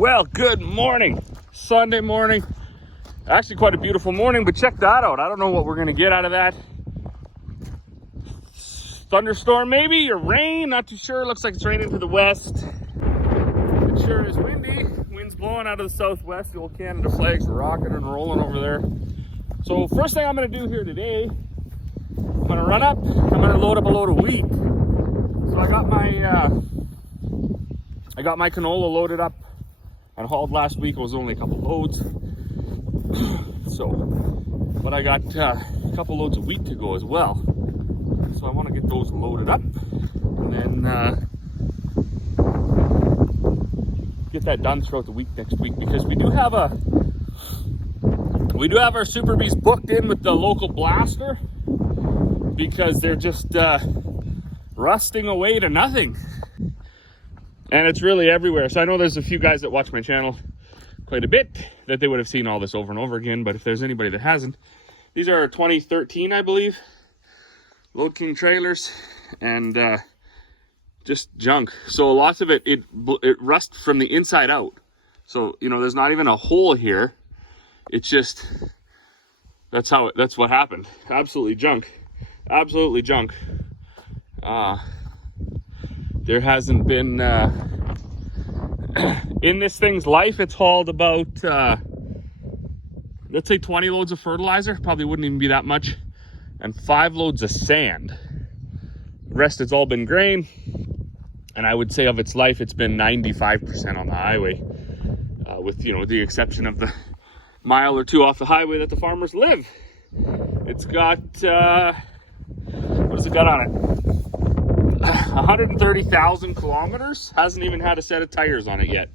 Well, good morning. Sunday morning. Actually quite a beautiful morning, but check that out. I don't know what we're gonna get out of that. Thunderstorm maybe, or rain, not too sure. Looks like it's raining to the west. It sure is windy. Wind's blowing out of the southwest. The old Canada flag's rocking and rolling over there. So first thing I'm gonna do here today, I'm gonna run up, I'm gonna load up a load of wheat. So I got my canola loaded up and hauled last week. It was only a couple loads. So, but I got a couple loads of wheat to go as well. So I want to get those loaded up and then get that done throughout the week next week, because we do have our Super Bees booked in with the local blaster because they're just rusting away to nothing. And it's really everywhere. So I know there's a few guys that watch my channel quite a bit that they would have seen all this over and over again. But if there's anybody that hasn't, these are 2013, I believe, Load King trailers, and just junk. So lots of it rusts from the inside out. So, you know, there's not even a hole here. It's just, that's what happened. Absolutely junk. Absolutely junk. There hasn't been, in this thing's life, it's hauled about, let's say 20 loads of fertilizer, probably wouldn't even be that much, and 5 loads of sand. The rest has all been grain, and I would say of its life, it's been 95% on the highway, with, you know, the exception of the mile or two off the highway that the farmers live. It's got, what has it got on it? 130,000 kilometers, hasn't even had a set of tires on it yet.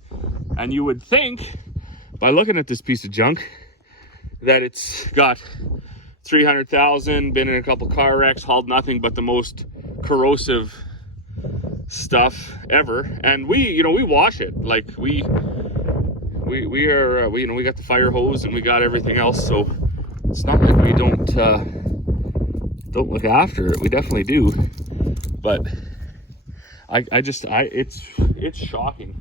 And you would think, by looking at this piece of junk, that it's got 300,000, been in a couple car wrecks, hauled nothing but the most corrosive stuff ever. And we wash it. Like we got the fire hose and we got everything else. So it's not like we don't look after it. We definitely do. But it's shocking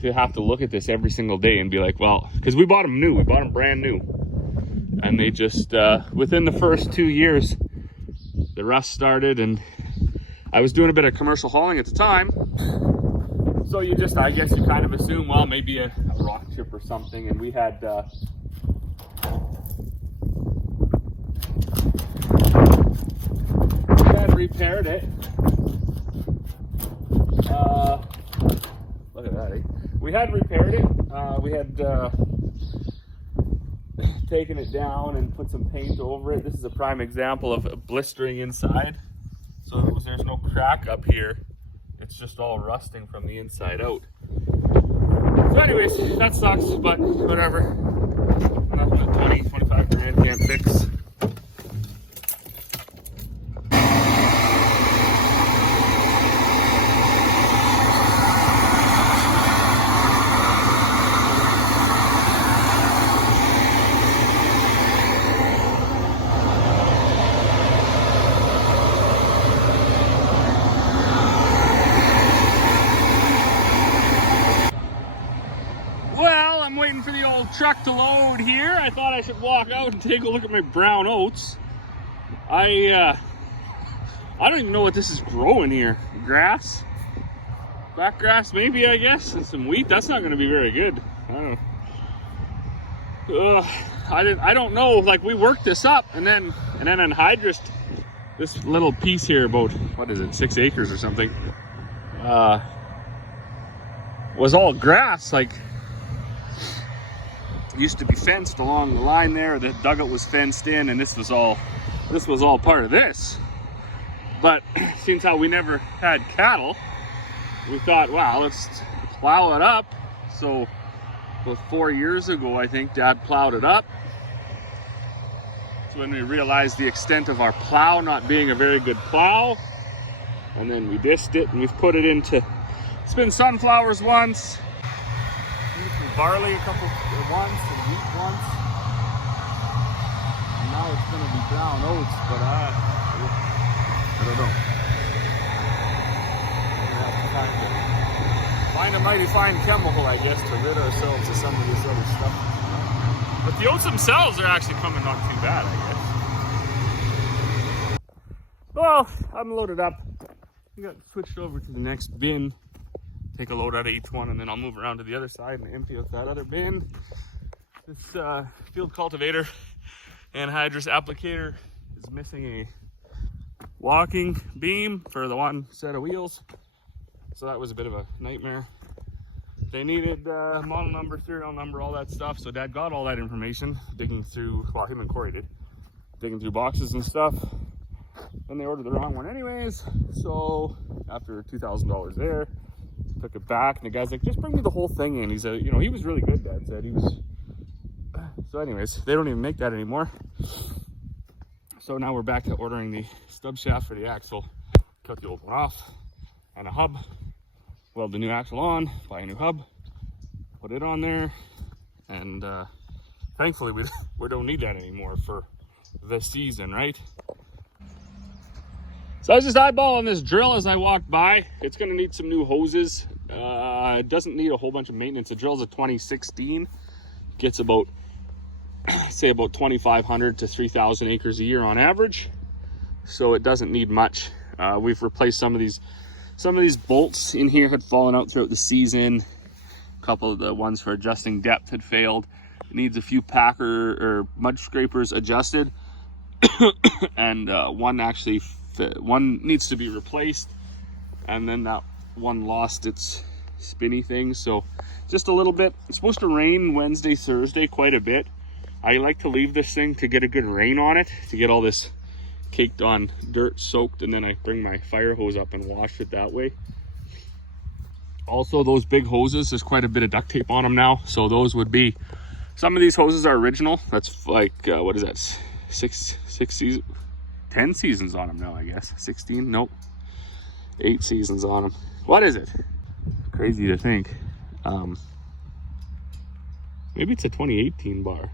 to have to look at this every single day and be like, well, because we bought them new, we bought them brand new, and they just within the first 2 years, the rust started. And I was doing a bit of commercial hauling at the time, so I guess you kind of assume, well, maybe a rock chip or something. And we had repaired it. Look at that, eh? We had repaired it. We had taken it down and put some paint over it. This is a prime example of blistering inside. So there's no crack up here. It's just all rusting from the inside out. So anyways, that sucks, but whatever. Nothing that 20, 25 grand can't fix. I'm waiting for the old truck to load here. I thought I should walk out and take a look at my brown oats. I don't even know what this is growing here. Grass? Black grass maybe, I guess, and some wheat. That's not going to be very good. I don't know. I don't know. Like, we worked this up, and then anhydrous, this little piece here, about, what is it, 6 acres or something, was all grass. Like, used to be fenced along the line there. The dugout was fenced in, and this was all part of this. But since how we never had cattle, we thought, wow, let's plow it up. So about 4 years ago, I think Dad plowed it up. That's when we realized the extent of our plow not being a very good plow. And then we dissed it, and we've put it into, it's been sunflowers once, barley a couple once, and wheat once, and now it's going to be brown oats. But I don't know. Find a mighty fine chemical, I guess, to rid ourselves of some of this other stuff. But the oats themselves are actually coming not too bad, I guess. Well, I'm loaded up. I got switched over to the next bin. Take a load out of each one, and then I'll move around to the other side and empty out that other bin. This field cultivator anhydrous applicator is missing a walking beam for the one set of wheels. So that was a bit of a nightmare. They needed model number, serial number, all that stuff. So Dad got all that information, digging through, well, him and Corey did, digging through boxes and stuff. And they ordered the wrong one anyways. So after $2,000 there, took it back. And the guy's like, just bring me the whole thing in. He said, you know, he was really good, Dad said. He was. So anyways, they don't even make that anymore. So now we're back to ordering the stub shaft for the axle. Cut the old one off and a hub. Weld the new axle on, buy a new hub, put it on there, and thankfully we don't need that anymore for this season, right? So I was just eyeballing this drill as I walked by. It's gonna need some new hoses. It doesn't need a whole bunch of maintenance. The drill's a 2016, gets about, say about 2,500 to 3,000 acres a year on average. So it doesn't need much. We've replaced some of these bolts in here had fallen out throughout the season. A couple of the ones for adjusting depth had failed. It needs a few packer or mud scrapers adjusted. And one needs to be replaced. And then that one lost its spinny thing. So just a little bit. It's supposed to rain Wednesday, Thursday quite a bit. I like to leave this thing to get a good rain on it, to get all this caked on dirt soaked, and then I bring my fire hose up and wash it that way. Also, those big hoses, there's quite a bit of duct tape on them now, so those would be, some of these hoses are original. That's like what is that, 10 seasons on them now, I guess. 16, nope, 8 seasons on them. What is it? Crazy to think. Maybe it's a 2018 bar.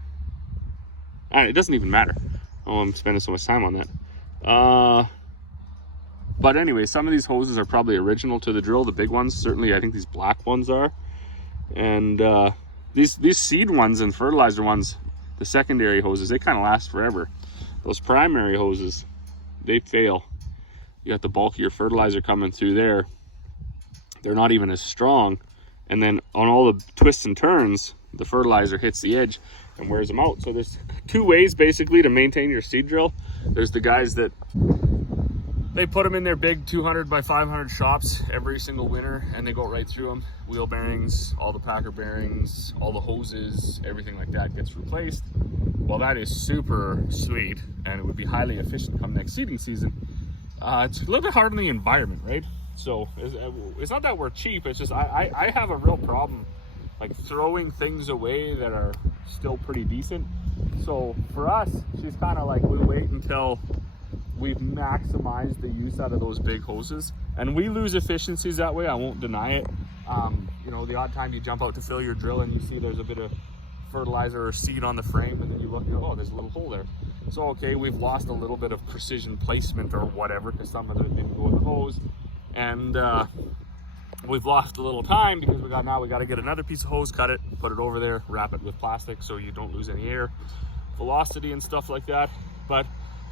It doesn't even matter. Oh, I'm spending so much time on that. But anyway, some of these hoses are probably original to the drill. The big ones, certainly, I think these black ones are. And these seed ones and fertilizer ones, the secondary hoses, they kind of last forever. Those primary hoses, they fail. You got the bulkier fertilizer coming through there. They're not even as strong. And then on all the twists and turns, the fertilizer hits the edge and wears them out. So there's two ways basically to maintain your seed drill. There's the guys that they put them in their big 200 by 500 shops every single winter, and they go right through them. Wheel bearings, all the packer bearings, all the hoses, everything like that gets replaced. Well, that is super sweet, and it would be highly efficient come next seeding season. It's a little bit hard on the environment, right? So it's not that we're cheap, it's just I have a real problem like throwing things away that are still pretty decent. So for us, she's kind of like, we wait until we've maximized the use out of those big hoses, and we lose efficiencies that way. I won't deny it. You know, the odd time you jump out to fill your drill and you see there's a bit of fertilizer or seed on the frame, and then you look and go, oh, there's a little hole there. So okay, we've lost a little bit of precision placement or whatever because some of it didn't go in the hose, and we've lost a little time because we got to get another piece of hose, cut it, put it over there, wrap it with plastic so you don't lose any air velocity and stuff like that. But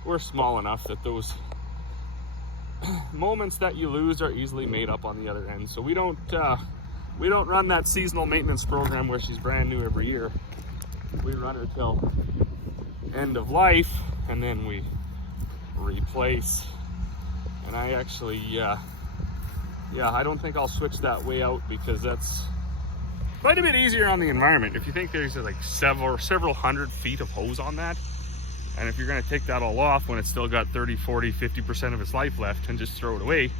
we're small enough that those moments that you lose are easily made up on the other end. So we don't run that seasonal maintenance program where she's brand new every year. We run her till end of life, and then we replace. And I actually I don't think I'll switch that way out because that's quite a bit easier on the environment. If you think there's like several hundred feet of hose on that, and if you're going to take that all off when it's still got 30, 40, 50% of its life left and just throw it away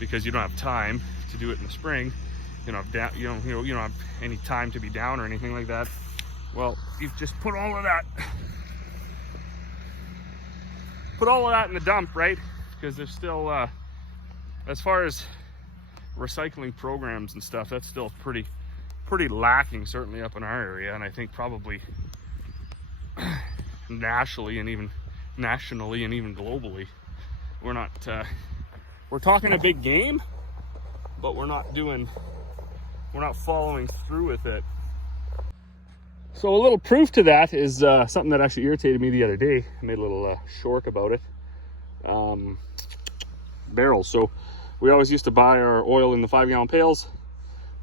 because you don't have time to do it in the spring, you don't have any time to be down or anything like that. Well, you've just put all of that in the dump, right? Because there's still as far as recycling programs and stuff, that's still pretty lacking, certainly up in our area, and I think probably nationally and even globally. We're not we're talking a big game, but we're not doing following through with it. So a little proof to that is something that actually irritated me the other day. I made a little short about it. Barrels. So we always used to buy our oil in the 5-gallon pails,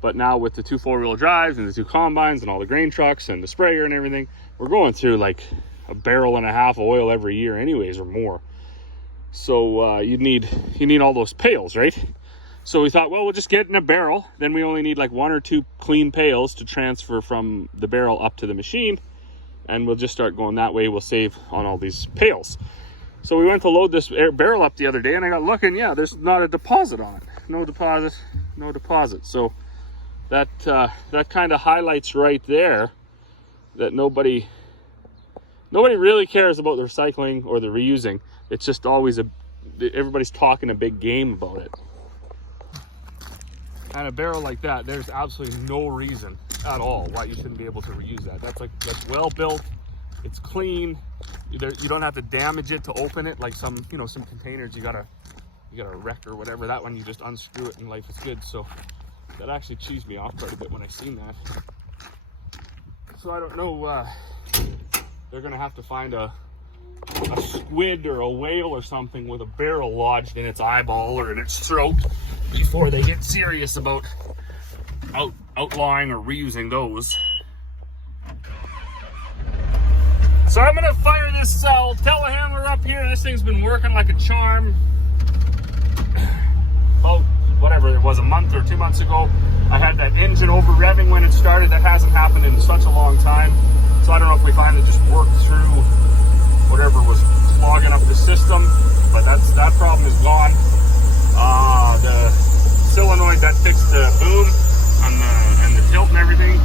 but now with the 2 4-wheel drives and the 2 combines and all the grain trucks and the sprayer and everything, we're going through like a barrel and a half of oil every year anyways, or more. So you need all those pails, right? So we thought, well, we'll just get in a barrel. Then we only need like 1 or 2 clean pails to transfer from the barrel up to the machine. And we'll just start going that way. We'll save on all these pails. So we went to load this barrel up the other day, and I got looking, yeah, there's not a deposit on it. No deposit, no deposit. So that kind of highlights right there that nobody really cares about the recycling or the reusing. It's just always everybody's talking a big game about it. And a barrel like that, there's absolutely no reason at all why you shouldn't be able to reuse that. That's well built. It's clean. You don't have to damage it to open it like some containers you gotta wreck or whatever. That one you just unscrew it and life is good. So that actually cheesed me off quite a bit when I seen that. So I don't know. They're gonna have to find a squid or a whale or something with a barrel lodged in its eyeball or in its throat before they get serious about outlawing or reusing those. So I'm gonna fire this old telehandler up here. This thing's been working like a charm. About whatever it was, a month or 2 months ago, I had that engine over revving when it started. That hasn't happened in such a long time. So I don't know if we finally just worked through whatever was clogging up the system, but that problem is gone. The solenoid that fixed the boom and the tilt and everything,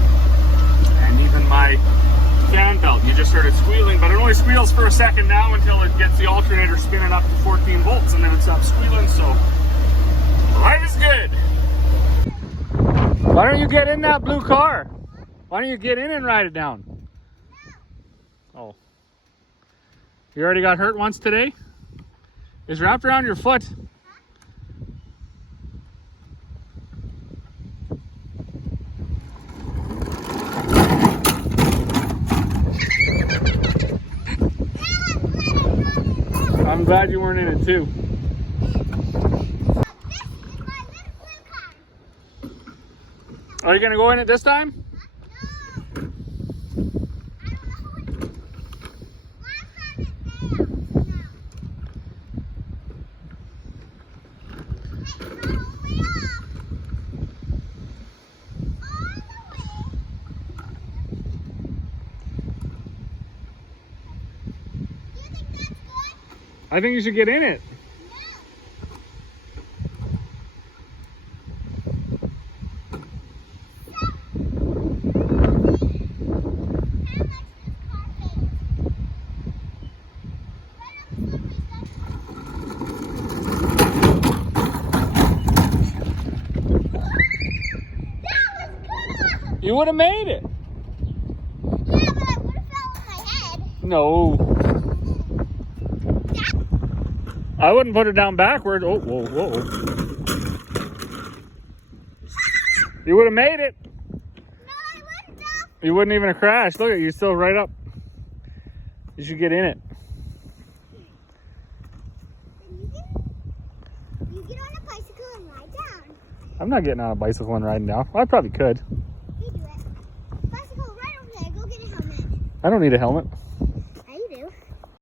and even my fan belt, you just heard it squealing, but it only squeals for a second now until it gets the alternator spinning up to 14 volts, and then it stops squealing. So life is good. Why don't you get in that blue car? Why don't you get in and ride it down? Oh. You already got hurt once today? It's wrapped around your foot. I'm glad you weren't in it too. Are you gonna go in it this time? I think you should get in it. You would have made it. Yeah, but I would have fell on my head. No. I wouldn't put it down backward. Oh, whoa, whoa. You would have made it. No, I wouldn't have. You wouldn't even have crashed. Look at you, you're still right up. You should get in it. You get on a bicycle and ride down. I'm not getting on a bicycle and riding down. Well, I probably could. You do it. Bicycle right over there. Go get a helmet. I don't need a helmet.